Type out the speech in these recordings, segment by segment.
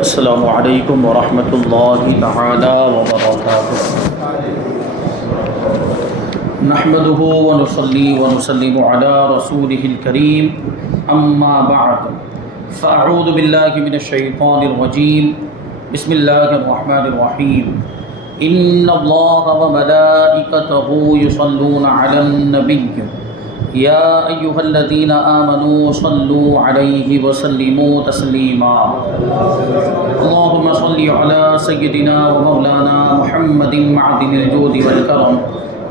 السلام علیکم ورحمۃ اللہ تعالی وبرکاتہ۔ نحمده ونصلي ونسلم على رسوله الكريم اما بعد فاعوذ باللہ من الشیطان الرجیم بسم اللہ الرحمن الرحیم ان اللہ وملائکته يصلون علی النبی یا ایہا الذین آمنوا صلوا علیہ وسلموا تسلیما اللہم صل علی سیدنا ومولانا محمد معدن الجود والکرم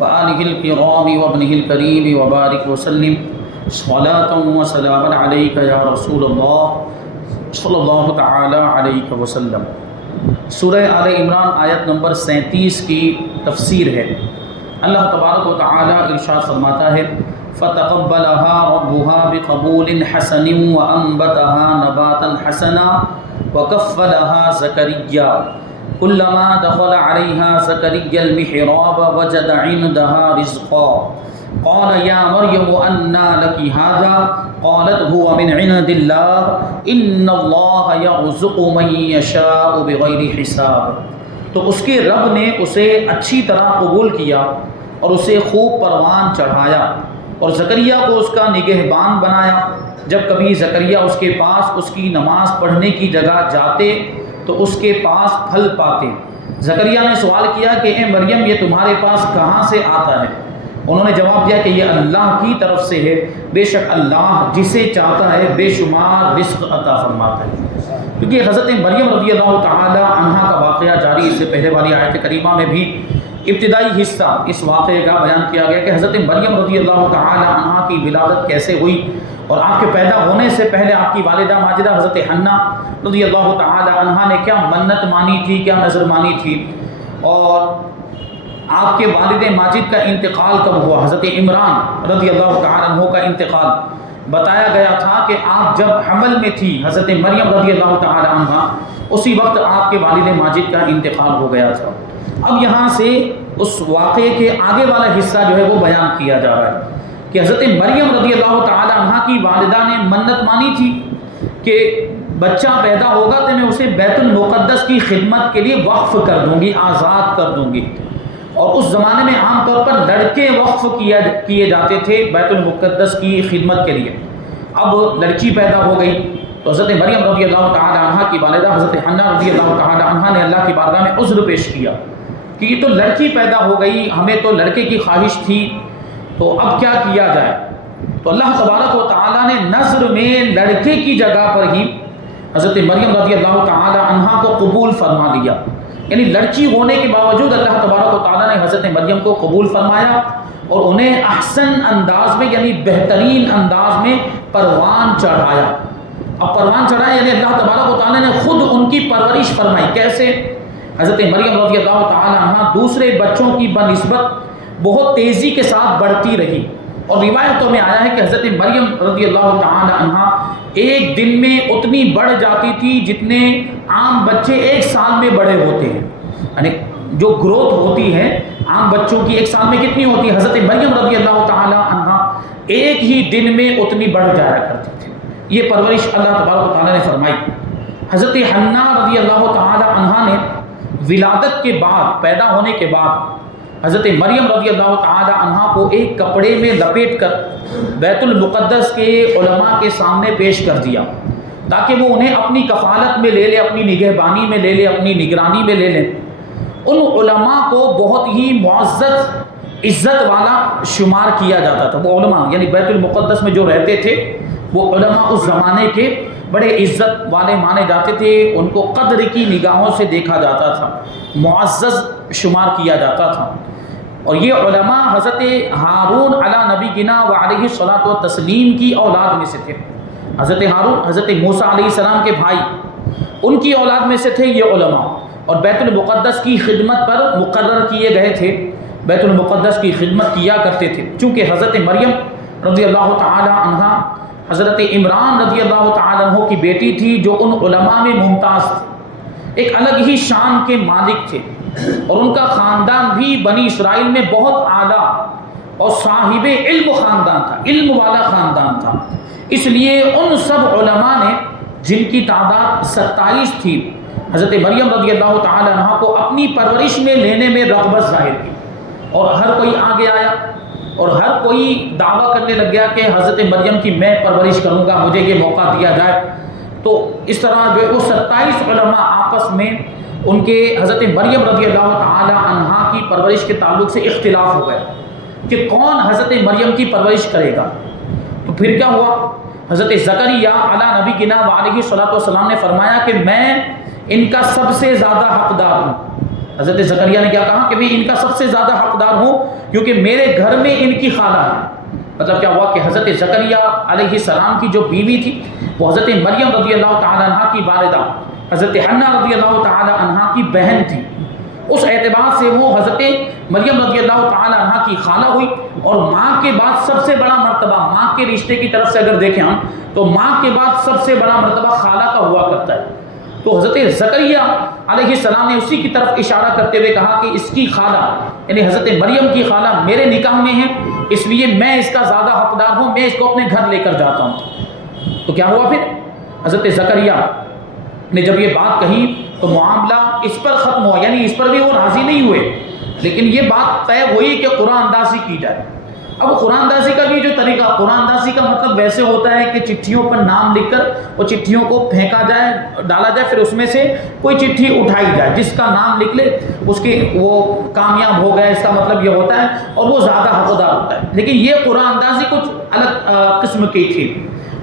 وآلہ الکرام وابنہ الکریم وبارک وسلم صلاۃ وسلاما علیک یا رسول اللہ صلی اللہ تعالی علیہ وسلم۔ سورہ آل عمران آیت نمبر 37 کی تفسیر ہے۔ اللہ تبارک و تعالی ارشاد فرماتا ہے فَتَقَبَّلَهَا رَبُّهَا بِقَبُولٍ حَسَنٍ وَأَنبَتَهَا نَبَاتًا حَسَنًا وَكَفَّلَهَا زَكَرِيَّا كُلَّمَا دَخَلَ عَلَيْهَا زَكَرِيَّا الْمِحْرَابَ وَجَدَ عِندَهَا رِزْقًا قَالَ يَا مَرْيَمُ أَنَّىٰ لَكِ هَٰذَا قَالَتْ هُوَ مِنْ عِندِ اللَّهِ إِنَّ اللَّهَ يَرْزُقُ مَن يَشَاءُ بِغَيْرِ حِسَابٍ۔ تو اس کے رب نے اسے اچھی طرح قبول کیا اور اسے خوب پروان چڑھایا اور زکریا کو اس کا نگہبان بنایا۔ جب کبھی زکریا اس کے پاس اس کی نماز پڑھنے کی جگہ جاتے تو اس کے پاس پھل پاتے۔ زکریا نے سوال کیا کہ اے مریم یہ تمہارے پاس کہاں سے آتا ہے؟ انہوں نے جواب دیا کہ یہ اللہ کی طرف سے ہے، بے شک اللہ جسے چاہتا ہے بے شمار رزق عطا فرماتا ہے۔ کیونکہ حضرت مریم رضی اللہ تعالی عنہا کا واقعہ جاری، اس سے پہلے والی آیت کریمہ میں بھی ابتدائی حصہ اس واقعے کا بیان کیا گیا کہ حضرت مریم رضی اللہ تعالی عنہا کی ولادت کیسے ہوئی، اور آپ کے پیدا ہونے سے پہلے آپ کی والدہ ماجدہ حضرت حنا رضی اللہ تعالی عنہا نے کیا منت مانی تھی، کیا نظر مانی تھی، اور آپ کے والد ماجد کا انتقال کب ہوا، حضرت عمران رضی اللہ تعالی عنہ کا انتقال بتایا گیا تھا کہ آپ جب حمل میں تھی حضرت مریم رضی اللہ تعالی عنہا، اسی وقت آپ کے والد ماجد کا انتقال ہو گیا تھا۔ اب یہاں سے اس واقعے کے آگے والا حصہ جو ہے وہ بیان کیا جا رہا ہے کہ حضرت مریم رضی اللہ تعالی عنہا کی والدہ نے منت مانی تھی کہ بچہ پیدا ہوگا تو میں اسے بیت المقدس کی خدمت کے لیے وقف کر دوں گی، آزاد کر دوں گی۔ اور اس زمانے میں عام طور پر لڑکے وقف کیے جاتے تھے بیت المقدس کی خدمت کے لیے۔ اب لڑکی پیدا ہو گئی تو حضرت مریم رضی اللہ تعالی عنہا کی والدہ حضرت حنا رضی اللہ تعالی عنہا نے اللہ کی بارگاہ میں عذر پیش کیا کہ یہ تو لڑکی پیدا ہو گئی، ہمیں تو لڑکے کی خواہش تھی، تو اب کیا کیا جائے؟ تو اللہ تبارک و تعالیٰ نے نظر میں لڑکے کی جگہ پر ہی حضرت مریم رضی اللہ تعالی عنہا کو قبول فرما لیا، یعنی لڑکی ہونے کے باوجود اللہ تبارک و تعالیٰ نے حضرت مریم کو قبول فرمایا اور انہیں احسن انداز میں یعنی بہترین انداز میں پروان چڑھایا۔ اب پروان چڑھایا یعنی اللہ تبارک و تعالیٰ نے خود ان کی پرورش فرمائی۔ کیسے؟ حضرت مریم رضی اللہ تعالی عنہ دوسرے بچوں کی بنسبت بہت تیزی کے ساتھ بڑھتی رہی، اور روایتوں میں آیا ہے کہ حضرت مریم رضی اللہ تعالی عنہ ایک دن میں اتنی بڑھ جاتی تھی جتنے عام بچے ایک سال میں بڑے ہوتے ہیں، یعنی جو گروتھ ہوتی ہے عام بچوں کی ایک سال میں کتنی ہوتی ہے، حضرت مریم رضی اللہ تعالی عنہ ایک ہی دن میں اتنی بڑھ جایا کرتی تھی۔ یہ پرورش اللہ تبارک و تعالی نے فرمائی۔ حضرت حنا رضی اللہ تعالی عنہ نے ولادت کے بعد، پیدا ہونے کے بعد حضرت مریم رضی اللہ تعالی عنہ کو ایک کپڑے میں لپیٹ کر بیت المقدس کے علماء کے سامنے پیش کر دیا تاکہ وہ انہیں اپنی کفالت میں لے لے، اپنی نگہبانی میں لے لے، اپنی نگرانی میں لے لیں۔ ان علماء کو بہت ہی معزز عزت والا شمار کیا جاتا تھا۔ وہ علماء یعنی بیت المقدس میں جو رہتے تھے وہ علماء اس زمانے کے بڑے عزت والے مانے جاتے تھے، ان کو قدر کی نگاہوں سے دیکھا جاتا تھا، معزز شمار کیا جاتا تھا۔ اور یہ علماء حضرت ہارون علی نبینا و علیہ الصلاۃ والتسلیم کی اولاد میں سے تھے۔ حضرت ہارون حضرت موسیٰ علیہ السلام کے بھائی، ان کی اولاد میں سے تھے یہ علماء، اور بیت المقدس کی خدمت پر مقرر کیے گئے تھے، بیت المقدس کی خدمت کیا کرتے تھے۔ چونکہ حضرت مریم رضی اللہ تعالی عنہا حضرت عمران رضی اللہ تعالی عنہ کی بیٹی تھی جو ان علماء میں ممتاز تھی، ایک الگ ہی شان کے مالک تھے، اور ان کا خاندان بھی بنی اسرائیل میں بہت اعلیٰ اور صاحب علم خاندان تھا، علم والا خاندان تھا۔ اس لیے ان سب علماء نے جن کی تعداد 27 تھی، حضرت مریم رضی اللہ تعالی عنہ کو اپنی پرورش میں لینے میں رغبت ظاہر کی، اور ہر کوئی آگے آیا اور ہر کوئی دعویٰ کرنے لگ گیا کہ حضرت مریم کی میں پرورش کروں گا، مجھے یہ موقع دیا جائے۔ تو اس طرح جو ہے وہ 27 علماء آپس میں ان کے حضرت مریم رضی اللہ تعالی عنہ کی پرورش کے تعلق سے اختلاف ہو گئے کہ کون حضرت مریم کی پرورش کرے گا۔ تو پھر کیا ہوا؟ حضرت زکریا علیہ نبی و علیہ صلاۃ والسلام نے فرمایا کہ میں ان کا سب سے زیادہ حقدار ہوں۔ حضرت زکریا نے کیا کہا کہ میں ان کا سب سے زیادہ حقدار ہوں کیونکہ میرے گھر میں ان کی خالہ ہے۔ مطلب کیا ہوا کہ حضرت زکریا علیہ السلام کی جو بیوی تھی وہ حضرت مریم رضی اللہ تعالی عنہ کی والدہ حضرت حنا رضی اللہ تعالی عنہ کی بہن تھی، اس اعتبار سے وہ حضرت مریم رضی اللہ تعالی عنہ کی خالہ ہوئی، اور ماں کے بعد سب سے بڑا مرتبہ ماں کے رشتے کی طرف سے اگر دیکھیں ہم تو ماں کے بعد سب سے بڑا مرتبہ خالہ کا ہوا کرتا ہے۔ تو حضرت زکریا علیہ السلام نے اسی کی طرف اشارہ کرتے ہوئے کہا کہ اس کی خالہ یعنی حضرت مریم کی خالہ میرے نکاح میں ہے، اس لیے میں اس کا زیادہ حقدار ہوں، میں اس کو اپنے گھر لے کر جاتا ہوں۔ تو کیا ہوا پھر؟ حضرت زکریا نے جب یہ بات کہی تو معاملہ اس پر ختم ہوا، یعنی اس پر بھی وہ راضی نہیں ہوئے، لیکن یہ بات طے ہوئی کہ قرآن اندازی کی جائے۔ اب قرآن اندازی کا بھی جو طریقہ، قرآن اندازی کا مطلب ویسے ہوتا ہے کہ چٹھیوں پر نام لکھ کر وہ چٹھیوں کو پھینکا جائے، ڈالا جائے، پھر اس میں سے کوئی چٹھی اٹھائی جائے، جس کا نام لکھ لے اس کی وہ کامیاب ہو گیا، اس کا مطلب یہ ہوتا ہے، اور وہ زیادہ حقدار ہوتا ہے۔ لیکن یہ قرآن اندازی کچھ الگ قسم کی تھی،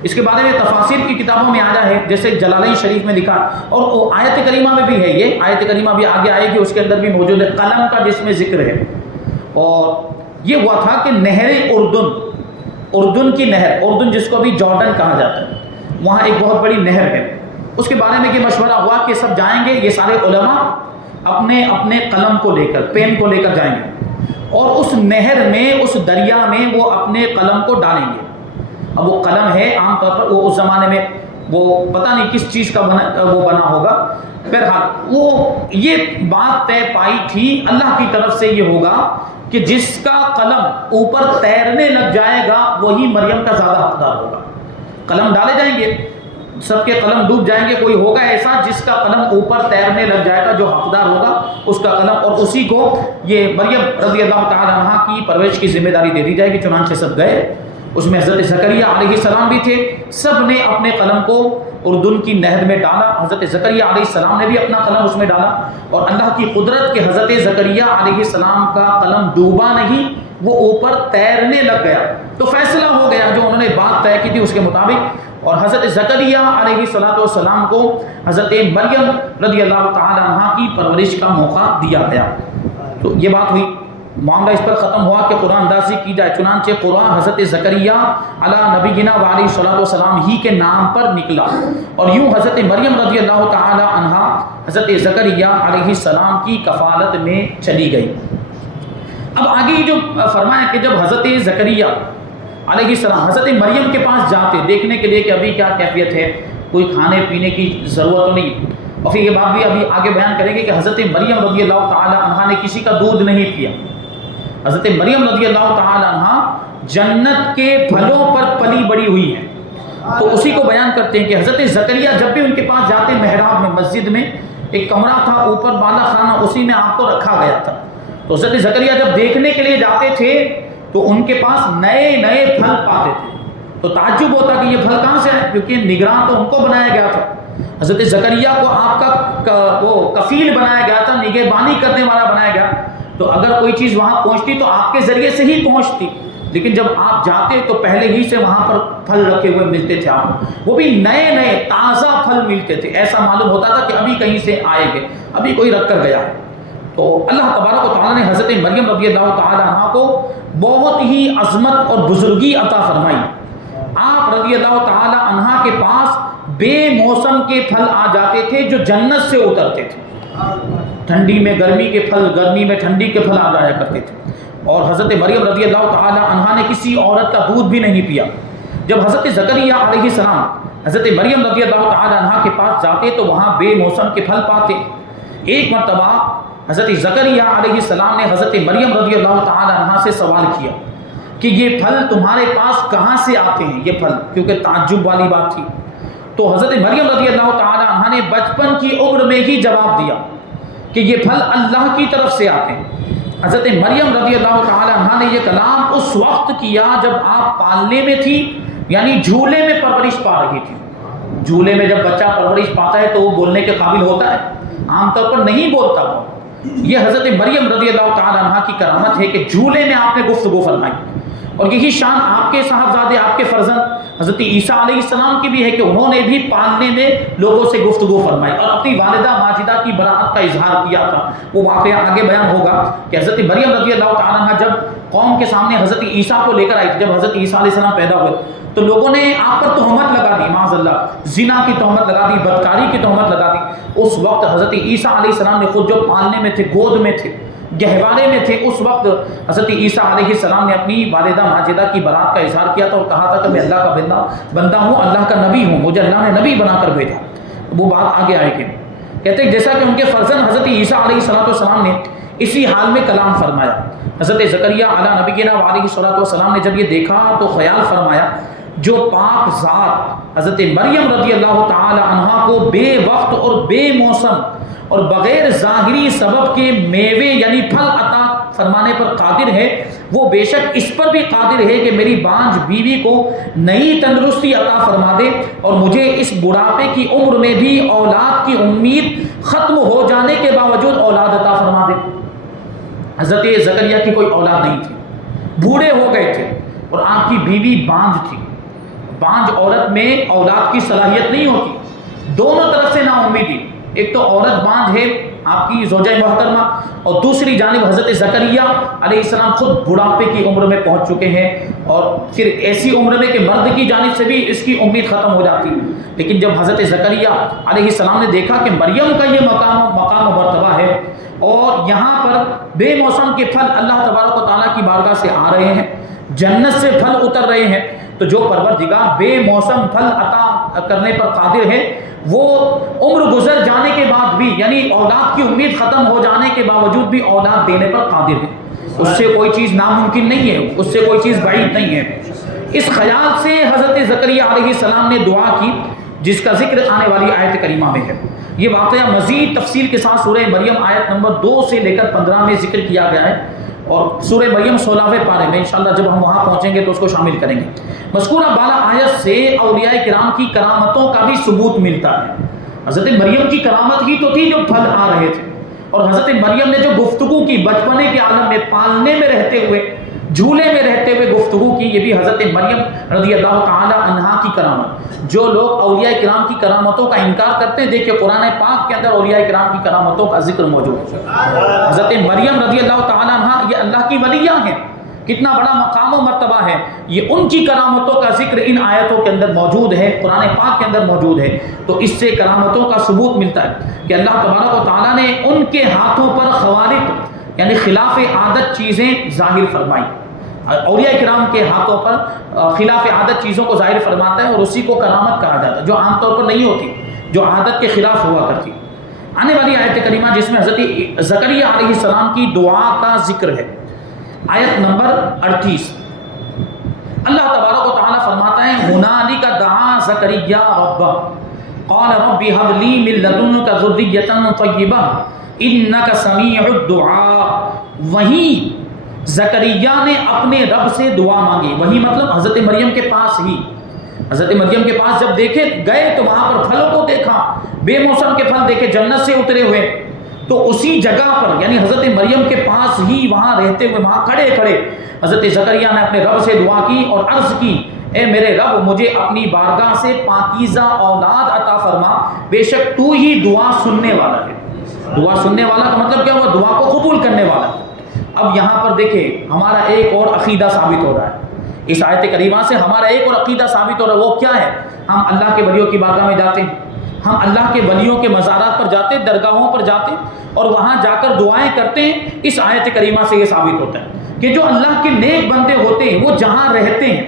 اس کے بارے میں تفاسیر کی کتابوں میں آیا ہے، جیسے جلالین شریف میں لکھا، اور وہ آیت کریمہ میں بھی ہے، یہ آیت کریمہ بھی آگے آئے گی، اس کے اندر بھی موجود ہے، قلم کا جس میں ذکر ہے۔ اور یہ ہوا تھا کہ نہر اردن کی نہر، اردن جس کو بھی جارڈن کہا جاتا ہے، وہاں ایک بہت بڑی نہر ہے، اس کے بارے میں یہ مشورہ ہوا کہ سب جائیں گے، یہ سارے علماء اپنے اپنے قلم کو لے کر، پین کو لے کر جائیں گے، اور اس نہر میں، اس دریا میں وہ اپنے قلم کو ڈالیں گے۔ اب وہ قلم ہے عام طور پر وہ اس زمانے میں وہ پتہ نہیں کس چیز کا بنا ہوگا، بہرحال وہ یہ بات طے پائی تھی اللہ کی طرف سے یہ ہوگا کہ جس کا قلم اوپر تیرنے لگ جائے گا وہی مریم کا زیادہ حقدار ہوگا۔ قلم ڈالے جائیں گے، سب کے قلم ڈوب جائیں گے، کوئی ہوگا ایسا جس کا قلم اوپر تیرنے لگ جائے گا، جو حقدار ہوگا اس کا قلم، اور اسی کو یہ مریم رضی اللہ تعالی عنہ کی پرورش کی ذمہ داری دے دی جائے گی۔ چنانچہ سب گئے، اس میں حضرت زکریا علیہ السلام بھی تھے، سب نے اپنے قلم کو اردن کی نہر میں ڈالا، حضرت زکریا علیہ السلام نے بھی اپنا قلم اس میں ڈالا، اور اللہ کی قدرت کے حضرت زکریا علیہ السلام کا قلم ڈوبا نہیں، وہ اوپر تیرنے لگ گیا۔ تو فیصلہ ہو گیا جو انہوں نے بات طے کی تھی اس کے مطابق، اور حضرت زکریا علیہ السلام کو حضرت مریم رضی اللہ تعالی عنہ کی پرورش کا موقع دیا گیا۔ تو یہ بات ہوئی، معاملہ اس پر ختم ہوا کہ قرآن اندازی کی جائے، چنانچہ قرآن حضرت زکریا علی نبینا و علیہ الصلوۃ والسلام ہی کے نام پر نکلا، اور یوں حضرت مریم رضی اللہ تعالی عنہ حضرت زکریا علیہ السلام کی کفالت میں چلی گئی۔ اب آگے جو فرمایا کہ جب حضرت زکریا علیہ السلام حضرت مریم کے پاس جاتے دیکھنے کے لیے کہ ابھی کیا کیفیت ہے، کوئی کھانے پینے کی ضرورت تو نہیں، اور پھر یہ بات بھی ابھی آگے بیان کریں گے کہ حضرت مریم رضی اللہ تعالی عنہ نے کسی کا دودھ نہیں پیا۔ حضرت مریم رضی اللہ تعالی عنہ جنت کے پھلوں پر پلی بڑی ہوئی ہیں، تو اسی کو بیان کرتے ہیں کہ حضرت زکریا جب بھی ان کے پاس جاتے محراب میں، مسجد میں ایک کمرہ تھا اوپر بالا خانہ، اسی میں آپ کو رکھا گیا تھا، تو حضرت زکریا جب دیکھنے کے لیے جاتے تھے تو ان کے پاس نئے نئے پھل پاتے تھے، تو تعجب ہوتا کہ یہ پھل کہاں سے آئے، کیونکہ نگراں تو ان کو بنایا گیا تھا، حضرت زکریا کو آپ کا وہ کفیل بنایا گیا تھا، نگہبانی کرنے والا بنایا گیا، تو اگر کوئی چیز وہاں پہنچتی تو آپ کے ذریعے سے ہی پہنچتی، لیکن جب آپ جاتے تو پہلے ہی سے وہاں پر پھل رکھے ہوئے ملتے تھے آپ کو، وہ بھی نئے نئے تازہ پھل ملتے تھے، ایسا معلوم ہوتا تھا کہ ابھی کہیں سے آئے گے، ابھی کوئی رکھ کر گیا ہے۔ تو اللہ تبارک و تعالیٰ نے حضرت مریم رضی اللہ تعالی عنہ کو بہت ہی عظمت اور بزرگی عطا فرمائی۔ آپ رضی اللہ تعالی عنہ کے پاس بے موسم کے پھل آ جاتے تھے جو جنت سے اترتے تھے، ٹھنڈی میں گرمی کے پھل، گرمی میں ٹھنڈی کے پھل آ جایا کرتے تھے، اور حضرت مریم رضی اللہ تعالی عنہ نے کسی عورت کا دودھ بھی نہیں پیا۔ جب حضرت زکریا علیہ السلام حضرت مریم رضی اللہ تعالی عنہ کے پاس جاتے تو وہاں بے موسم کے پھل پاتے۔ ایک مرتبہ حضرت زکریا علیہ السلام نے حضرت مریم رضی اللہ تعالی عنہ سے سوال کیا کہ یہ پھل تمہارے پاس کہاں سے آتے ہیں، یہ پھل، کیونکہ تعجب والی بات تھی۔ تو حضرت مریم رضی اللہ تعالی عنہ نے بچپن کی عمر میں ہی جواب دیا کہ یہ پھل اللہ کی طرف سے آتے ہیں۔ حضرت مریم رضی اللہ تعالی عنہ نے یہ کلام اس وقت کیا جب آپ پالنے میں تھی، یعنی جھولے میں پرورش پا رہی تھی۔ جھولے میں جب بچہ پرورش پاتا ہے تو وہ بولنے کے قابل ہوتا ہے، عام طور پر نہیں بولتا وہ۔ یہ حضرت مریم رضی اللہ تعالی عنہ کی کرامت ہے کہ جھولے میں آپ نے گفتگو فرمائی، اور یہی شان آپ کے صاحبزادے، آپ کے فرزند حضرت عیسیٰ علیہ السلام کی بھی ہے کہ انہوں نے بھی پالنے میں لوگوں سے گفتگو فرمائی اور اپنی والدہ ماجدہ کی براعت کا اظہار کیا تھا۔ وہ واقعہ آگے بیان ہوگا کہ حضرت مریم رضی اللہ تعالیٰ عنہ جب قوم کے سامنے حضرت عیسیٰ کو لے کر آئی تھی، جب حضرت عیسیٰ علیہ السلام پیدا ہوئے تو لوگوں نے آپ پر تہمت لگا دی، معاذ اللہ زنا کی تہمت لگا دی، بدکاری کی تہمت لگا دی۔ اس وقت حضرت عیسیٰ علیہ السلام نے خود جو پالنے میں تھے، گود میں تھے، گہوارے میں تھے، اس وقت حضرت عیسیٰ علیہ السلام نے اپنی والدہ ماجدہ کی برات کا اظہار کیا تھا اور کہا تھا کہ میں اللہ کا بندہ ہوں، اللہ کا نبی ہوں، مجھے اللہ نے نبی بنا کر بھیجا۔ وہ بات آگے آئے گی۔ کہتے ہیں جیسا کہ ان کے فرزند حضرت عیسیٰ علیہ السلام نے اسی حال میں کلام فرمایا۔ حضرت زکریا علیہ نبینا علیہ السلام نے جب یہ دیکھا تو خیال فرمایا جو پاک ذات حضرت مریم رضی اللہ تعالی عنہا کو بے وقت اور بے موسم اور بغیر ظاہری سبب کے میوے یعنی پھل عطا فرمانے پر قادر ہے، وہ بے شک اس پر بھی قادر ہے کہ میری بانجھ بیوی کو نئی تندرستی عطا فرما دے اور مجھے اس بڑھاپے کی عمر میں بھی اولاد کی امید ختم ہو جانے کے باوجود اولاد عطا فرما دے۔ حضرت زکریا کی کوئی اولاد نہیں تھی، بوڑھے ہو گئے تھے اور آپ کی بیوی بانجھ تھی۔ بانجھ عورت میں اولاد کی صلاحیت نہیں ہوتی، دونوں طرف سے نا امیدی، ایک تو عورت بانجھ ہے آپ کی زوجہ محترمہ، اور دوسری جانب حضرت زکریا علیہ السلام خود بڑھاپے کی عمر میں پہنچ چکے ہیں، اور پھر ایسی عمر میں کہ مرد کی جانب سے بھی اس کی امید ختم ہو جاتی۔ لیکن جب حضرت زکریا علیہ السلام نے دیکھا کہ مریم کا یہ مقام و مرتبہ ہے اور یہاں پر بے موسم کے پھل اللہ تبارک و تعالیٰ کی بارگاہ سے آ رہے ہیں، جنت سے پھل اتر رہے ہیں، تو جو پروردگار بے موسم پھل عطا کرنے پر قادر ہے، وہ عمر گزر جانے کے بعد بھی یعنی اولاد کی امید ختم ہو جانے کے باوجود بھی اولاد دینے پر قادر ہے۔ اس سے کوئی چیز ناممکن نہیں ہے، اس سے کوئی چیز بعید نہیں ہے۔ اس خیال سے حضرت زکریا علیہ السلام نے دعا کی، جس کا ذکر آنے والی آیت کریمہ میں ہے۔ یہ واقعہ مزید تفصیل کے ساتھ سورہ مریم آیت نمبر 2 سے لے کر 15 میں ذکر کیا گیا ہے، اور سورہ مریم 16ویں پارے میں انشاءاللہ جب ہم وہاں پہنچیں گے تو اس کو شامل کریں گے۔ مذکورہ بالا آیت سے اولیاء کرام کی کرامتوں کا بھی ثبوت ملتا ہے۔ حضرت مریم کی کرامت ہی تو تھی جو پھل آ رہے تھے، اور حضرت مریم نے جو گفتگو کی بچپنے کے عالم میں پالنے میں رہتے ہوئے، جھولے میں رہتے ہوئے گفتگو کی، یہ بھی حضرت مریم رضی اللہ تعالی عنہا کی کرامت۔ جو لوگ اولیاء کرام کی کرامتوں کا انکار کرتے ہیں، دیکھیں قرآن پاک کے اندر اولیاء کرام کی کرامتوں کا ذکر موجود ہے۔ حضرت مریم رضی اللہ تعالی عنہا یہ اللہ کی ولیہ ہیں، کتنا بڑا مقام و مرتبہ ہے، یہ ان کی کرامتوں کا ذکر ان آیتوں کے اندر موجود ہے، قرآن پاک کے اندر موجود ہے۔ تو اس سے کرامتوں کا ثبوت ملتا ہے کہ اللہ تبارک و تعالیٰ نے ان کے ہاتھوں پر خوارق یعنی خلاف عادت چیزیں ظاہر فرمائی۔ اولیاء کرام کے ہاتھوں پر خلاف عادت چیزوں کو ظاہر فرماتا ہے، اور اسی کو کرامت کہا جاتا ہے، جو عام طور پر نہیں ہوتی، جو عادت کے خلاف ہوا کرتی۔ آنے والی آیت کریمہ جس میں حضرت زکریا علیہ السلام کی دعا کا ذکر ہے، آیت نمبر 38، اللہ تبارک و تعالیٰ فرماتا ہے ہنالک دعا زکریا ربہ قال رب هب لي من لدنك ذرية طیبہ انک سمیع الدعاء۔ وہیں زکریا نے اپنے رب سے دعا مانگی، وہی مطلب حضرت مریم کے پاس ہی۔ حضرت مریم کے پاس جب دیکھے گئے تو وہاں پر پھلوں کو دیکھا، بے موسم کے پھل دیکھے جنت سے اترے ہوئے، تو اسی جگہ پر یعنی حضرت مریم کے پاس ہی وہاں رہتے ہوئے وہاں کھڑے کھڑے حضرت زکریا نے اپنے رب سے دعا کی اور عرض کی، اے میرے رب مجھے اپنی بارگاہ سے پاکیزہ اولاد عطا فرما، بے شک تو ہی دعا سننے والا ہے۔ دعا سننے والا کا مطلب کیا ہوا؟ دعا کو قبول کرنے والا۔ اب یہاں پر دیکھیں ہمارا ایک اور عقیدہ ثابت ہو رہا ہے، اس آیت کریمہ سے ہمارا ایک اور عقیدہ ثابت ہو رہا ہے۔ وہ کیا ہے؟ ہم اللہ کے ولیوں کی بارگاہ میں جاتے ہیں، ہم اللہ کے ولیوں کے مزارات پر جاتے ہیں، درگاہوں پر جاتے ہیں اور وہاں جا کر دعائیں کرتے ہیں۔ اس آیت کریمہ سے یہ ثابت ہوتا ہے کہ جو اللہ کے نیک بندے ہوتے ہیں وہ جہاں رہتے ہیں،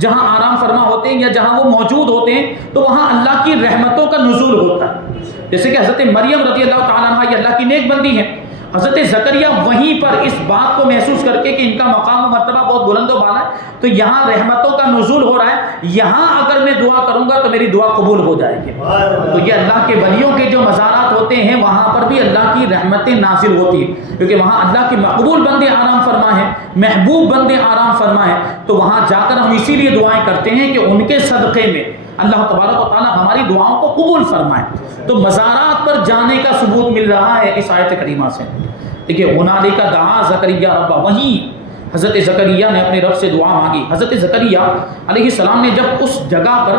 جہاں آرام فرما ہوتے ہیں یا جہاں وہ موجود ہوتے ہیں، تو وہاں اللہ کی رحمتوں کا نزول ہوتا ہے۔ جیسے کہ حضرت مریم رضی اللہ تعالیٰ عنہ یہ اللہ کی نیک بندی ہیں، حضرت زکریا وہیں پر اس بات کو محسوس کر کے کہ ان کا مقام و مرتبہ بہت بلند و بالا ہے، تو یہاں رحمتوں کا نزول ہو رہا ہے، یہاں اگر میں دعا کروں گا تو میری دعا قبول ہو جائے گی۔ تو یہ اللہ کے ولیوں کے جو مزارات ہوتے ہیں وہاں پر بھی اللہ کی رحمتیں نازل ہوتی ہیں، کیونکہ وہاں اللہ کے مقبول بندے آرام فرما ہے، محبوب بندے آرام فرما ہے، تو وہاں جا کر ہم اسی لیے دعائیں کرتے ہیں کہ ان کے صدقے میں اللہ تبارک و تعالیٰ ہماری دعاؤں کو قبول فرمائے۔ تو مزارات پر جانے کا ثبوت مل رہا ہے اس آیت کریمہ سے۔ دیکھیے ہنالک دعا زکریا ربہ، وہیں حضرت زکریا نے اپنے رب سے دعا مانگی۔ حضرت زکریا علیہ السلام نے جب اس جگہ پر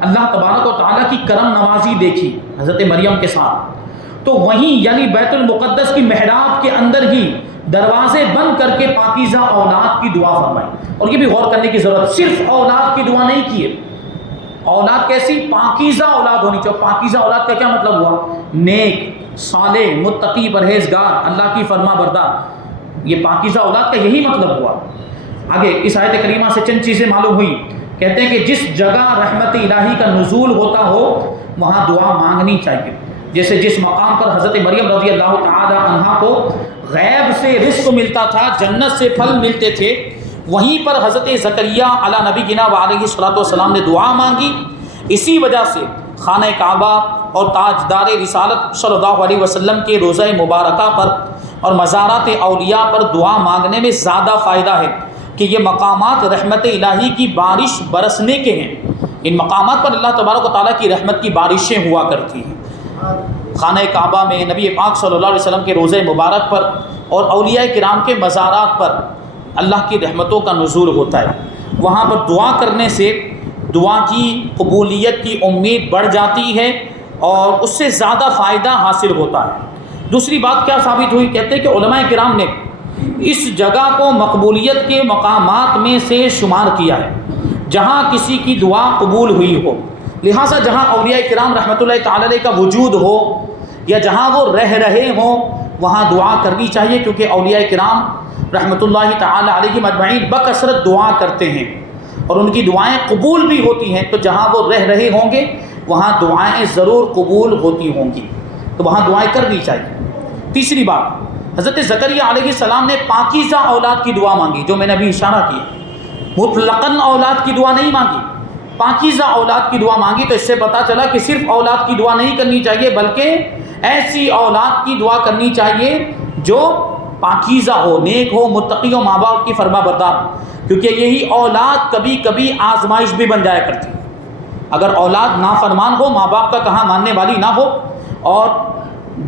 اللہ تبارک و تعالیٰ کی کرم نوازی دیکھی حضرت مریم کے ساتھ، تو وہیں یعنی بیت المقدس کی محراب کے اندر ہی دروازے بند کر کے پاکیزہ اولاد کی دعا فرمائی۔ اور یہ بھی غور کرنے کی ضرورت، صرف اولاد کی دعا نہیں کی ہے، اولاد کیسی؟ پاکیزہ اولاد ہونی چاہیے۔ پاکیزہ اولاد کا کیا مطلب ہوا؟ نیک، صالح، متقی، پرہیزگار، اللہ کی فرما بردار، یہ پاکیزہ اولاد کا یہی مطلب ہوا۔ آگے اس آیت کریمہ سے چند چیزیں معلوم ہوئی، کہتے ہیں کہ جس جگہ رحمت الہی کا نزول ہوتا ہو وہاں دعا مانگنی چاہیے۔ جیسے جس مقام پر حضرت مریم رضی اللہ تعالی عنہا کو غیب سے رزق ملتا تھا، جنت سے پھل ملتے تھے، وہیں پر حضرت زکریا علی نبینا وعلیہ الصلوۃ والسلام نے دعا مانگی۔ اسی وجہ سے خانہ کعبہ اور تاجدار رسالت صلی اللہ علیہ وسلم کے روضہ مبارکہ پر اور مزارات اولیاء پر دعا مانگنے میں زیادہ فائدہ ہے کہ یہ مقامات رحمت الہی کی بارش برسنے کے ہیں۔ ان مقامات پر اللہ تبارک و تعالیٰ کی رحمت کی بارشیں ہوا کرتی ہیں۔ خانہ کعبہ میں، نبی پاک صلی اللہ علیہ وسلم کے روضہ مبارک پر اور اولیاء کرام کے مزارات پر اللہ کی رحمتوں کا نزول ہوتا ہے۔ وہاں پر دعا کرنے سے دعا کی قبولیت کی امید بڑھ جاتی ہے اور اس سے زیادہ فائدہ حاصل ہوتا ہے۔ دوسری بات کیا ثابت ہوئی؟ کہتے ہیں کہ علماء کرام نے اس جگہ کو مقبولیت کے مقامات میں سے شمار کیا ہے جہاں کسی کی دعا قبول ہوئی ہو، لہٰذا جہاں اولیاء کرام رحمۃ اللہ تعالی علیہ کا وجود ہو یا جہاں وہ رہ رہے ہوں وہاں دعا کرنی چاہیے، کیونکہ اولیاء کرام رحمۃ اللہ تعالی علیہ مجمعین بکثرت دعا کرتے ہیں اور ان کی دعائیں قبول بھی ہوتی ہیں، تو جہاں وہ رہ رہے ہوں گے وہاں دعائیں ضرور قبول ہوتی ہوں گی، تو وہاں دعائیں کرنی چاہیے۔ تیسری بات، حضرت زکریا علیہ السلام نے پاکیزہ اولاد کی دعا مانگی، جو میں نے ابھی اشارہ کیا، مطلقاً اولاد کی دعا نہیں مانگی، پاکیزہ اولاد کی دعا مانگی۔ تو اس سے پتہ چلا کہ صرف اولاد کی دعا نہیں کرنی چاہیے بلکہ ایسی اولاد کی دعا کرنی چاہیے جو پاکیزہ ہو، نیک ہو، متقی ہو، ماں باپ کی فرما بردار، کیونکہ یہی اولاد کبھی کبھی آزمائش بھی بن جایا کرتی۔ اگر اولاد نافرمان ہو، ماں باپ کا کہاں ماننے والی نہ ہو اور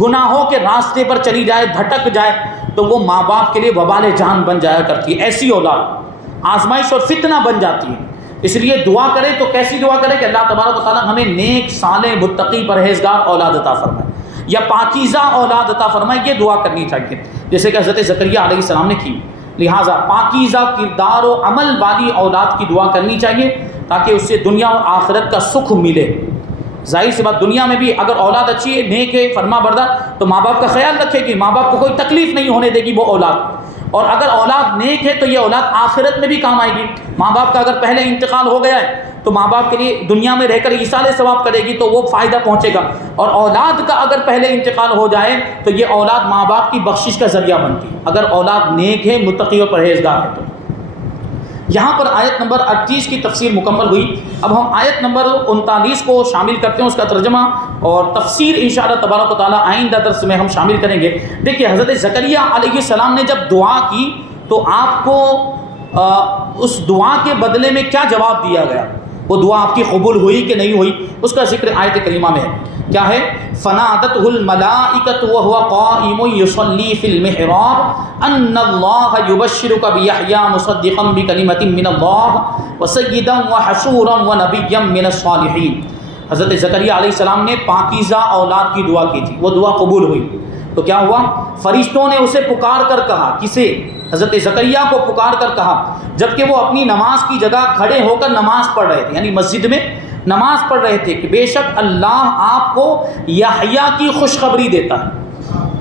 گناہوں کے راستے پر چلی جائے، بھٹک جائے، تو وہ ماں باپ کے لیے وبال جان بن جایا کرتی ہے۔ ایسی اولاد آزمائش اور فتنہ بن جاتی ہے۔ اس لیے دعا کرے تو کیسی دعا کرے کہ اللہ تبارک و تعالیٰ ہمیں نیک، صالح، متقی، پرہیزگار اولاد عطا فرمائے یا پاکیزہ اولاد عطا فرمائے، یہ دعا کرنی چاہیے جیسے کہ حضرت زکریا علیہ السلام نے کی۔ لہٰذا پاکیزہ کردار و عمل والی اولاد کی دعا کرنی چاہیے تاکہ اس سے دنیا اور آخرت کا سکھ ملے۔ ظاہر سی بات، دنیا میں بھی اگر اولاد اچھی ہے، نیک ہے، فرما بردار، تو ماں باپ کا خیال رکھے گی، ماں باپ کو کوئی تکلیف نہیں ہونے دے گی وہ اولاد، اور اگر اولاد نیک ہے تو یہ اولاد آخرت میں بھی کام آئے گی۔ ماں باپ کا اگر پہلے انتقال ہو گیا ہے تو ماں باپ کے لیے دنیا میں رہ کر ایصال ثواب کرے گی تو وہ فائدہ پہنچے گا، اور اولاد کا اگر پہلے انتقال ہو جائے تو یہ اولاد ماں باپ کی بخشش کا ذریعہ بنتی ہے، اگر اولاد نیک ہے، متقی اور پرہیزگار ہے۔ تو یہاں پر آیت نمبر 38 کی تفسیر مکمل ہوئی۔ اب ہم آیت نمبر 39 کو شامل کرتے ہیں، اس کا ترجمہ اور تفسیر انشاءاللہ تبارک و تعالیٰ آئندہ درس میں ہم شامل کریں گے۔ دیکھیے حضرت زکریا علیہ السلام نے جب دعا کی تو آپ کو اس دعا کے بدلے میں کیا جواب دیا گیا، وہ دعا آپ کی قبول ہوئی کہ نہیں ہوئی، اس کا ذکر آیت کریمہ میں ہے۔ کیا ہے؟ فَنَادَتْهُ الْمَلَائِكَةُ وَهُوَ قَائِمٌ يُصَلِّي فِي الْمِحْرَابِ أَنَّ اللَّهَ يُبَشِّرُكَ بِيَحْيَىٰ مُصَدِّقًا بِكَلِمَةٍ مِّنَ اللَّهِ وَسَيِّدًا وَحَصُورًا وَنَبِيًّا مِّنَ الصَّالِحِينَ۔ حضرت زکریا علیہ السلام نے پاکیزہ اولاد کی دعا کی تھی، وہ دعا قبول ہوئی تو کیا ہوا؟ فرشتوں نے اسے پکار کر کہا، کسے؟ حضرت زکریا کو پکار کر کہا، جبکہ وہ اپنی نماز کی جگہ کھڑے ہو کر نماز پڑھ رہے تھے، یعنی مسجد میں نماز پڑھ رہے تھے، کہ بے شک اللہ آپ کو یحییٰ کی خوشخبری دیتا ہے۔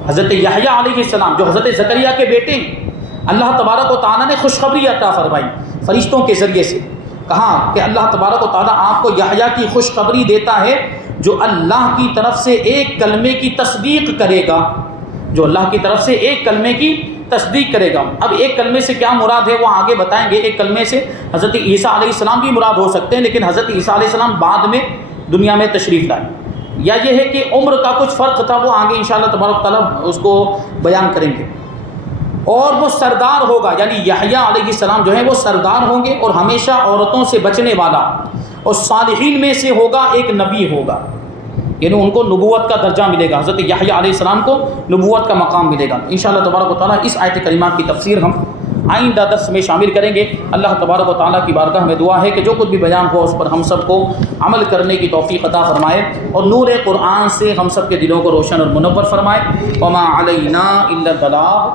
حضرت یحییٰ علیہ السلام جو حضرت زکریا کے بیٹے ہیں، اللہ تبارک و تعالیٰ نے خوشخبری عطا فرمائی فرشتوں کے ذریعے سے، کہا کہ اللہ تبارک و تعالیٰ آپ کو یحییٰ کی خوشخبری دیتا ہے جو اللہ کی طرف سے ایک کلمے کی تصدیق کرے گا، جو اللہ کی طرف سے ایک کلمے کی تصدیق کرے گا۔ اب ایک کلمے سے کیا مراد ہے وہ آگے بتائیں گے۔ ایک کلمے سے حضرت عیسیٰ علیہ السلام بھی مراد ہو سکتے ہیں، لیکن حضرت عیسیٰ علیہ السلام بعد میں دنیا میں تشریف لائے، یا یہ ہے کہ عمر کا کچھ فرق تھا، وہ آگے انشاءاللہ تبارک تعالیٰ اس کو بیان کریں گے۔ اور وہ سردار ہوگا، یعنی یحییٰ علیہ السلام جو ہیں وہ سردار ہوں گے، اور ہمیشہ عورتوں سے بچنے والا، اور صالحین میں سے ہوگا، ایک نبی ہوگا، یعنی ان کو نبوت کا درجہ ملے گا۔ حضرت یحییٰ علیہ السلام کو نبوت کا مقام ملے گا۔ انشاءاللہ تبارک و تعالیٰ اس آیت کریمہ کی تفسیر ہم آئندہ درس میں شامل کریں گے۔ اللہ تبارک و تعالیٰ کی بارگاہ میں دعا ہے کہ جو کچھ بھی بیان ہوا اس پر ہم سب کو عمل کرنے کی توفیق عطا فرمائے، اور نور قرآن سے ہم سب کے دلوں کو روشن اور منور فرمائے۔ وما علینا الا البلاغ۔